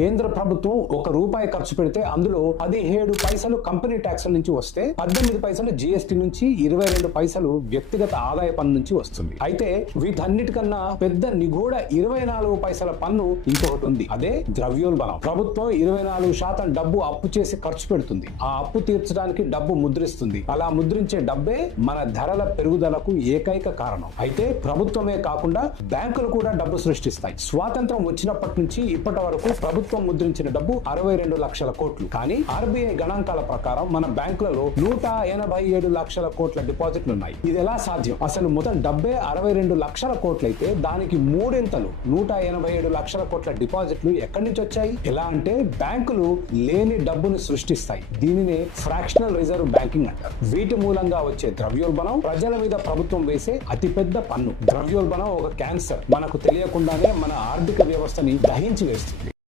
కేంద్ర ప్రభుత్వం ₹1 ఖర్చు పెడితే అందులో 17 పైసలు కంపెనీ ట్యాక్స్ నుంచి వస్తే 18 పైసలు జీఎస్టీ నుంచి 22 పైసలు వ్యక్తిగత ఆదాయ పన్ను నుంచి వస్తుంది. అయితే వీటన్నిటికన్నా పెద్ద నిగూఢ 24 పైసల పన్ను ఇంకొకటి ఉంది. అదే ద్రవ్యోల్బణం. ప్రభుత్వం 24% డబ్బు అప్పు చేసి ఖర్చు పెడుతుంది. ఆ అప్పు తీర్చడానికి డబ్బు ముద్రిస్తుంది. అలా ముద్రించే డబ్బే మన ధరల పెరుగుదలకు ఏకైక కారణం. అయితే ప్రభుత్వమే కాకుండా బ్యాంకులు కూడా డబ్బు సృష్టిస్తాయి. స్వాతంత్రం వచ్చినప్పటి నుంచి ఇప్పటి వరకు ప్రభుత్వం ముద్రించిన డబ్బు 62 లక్షల కోట్లు. కానీ ఆర్బీఐ గణాంకాల ప్రకారం మన బ్యాంకులలో 187 లక్షల కోట్ల డిపాజిట్లు ఉన్నాయి. ఇది ఎలా సాధ్యం? అసలు మొత్తం డబ్బే 62 లక్షల కోట్లయితే దానికి మూడింతలు 187 లక్షల కోట్ల డిపాజిట్లు ఎక్కడి నుంచి వచ్చాయి? ఎలా అంటే బ్యాంకులు లేని డబ్బును సృష్టిస్తాయి. దీనినే ఫ్రాక్షనల్ రిజర్వ్ బ్యాంకింగ్ అంటారు. వీటి మూలంగా వచ్చే ద్రవ్యోల్బణం ప్రజల మీద ప్రభుత్వం వేసే అతిపెద్ద పన్ను. ద్రవ్యోల్బణం ఒక క్యాన్సర్. మనకు తెలియకుండానే మన ఆర్థిక వ్యవస్థని దహించి వేస్తుంది.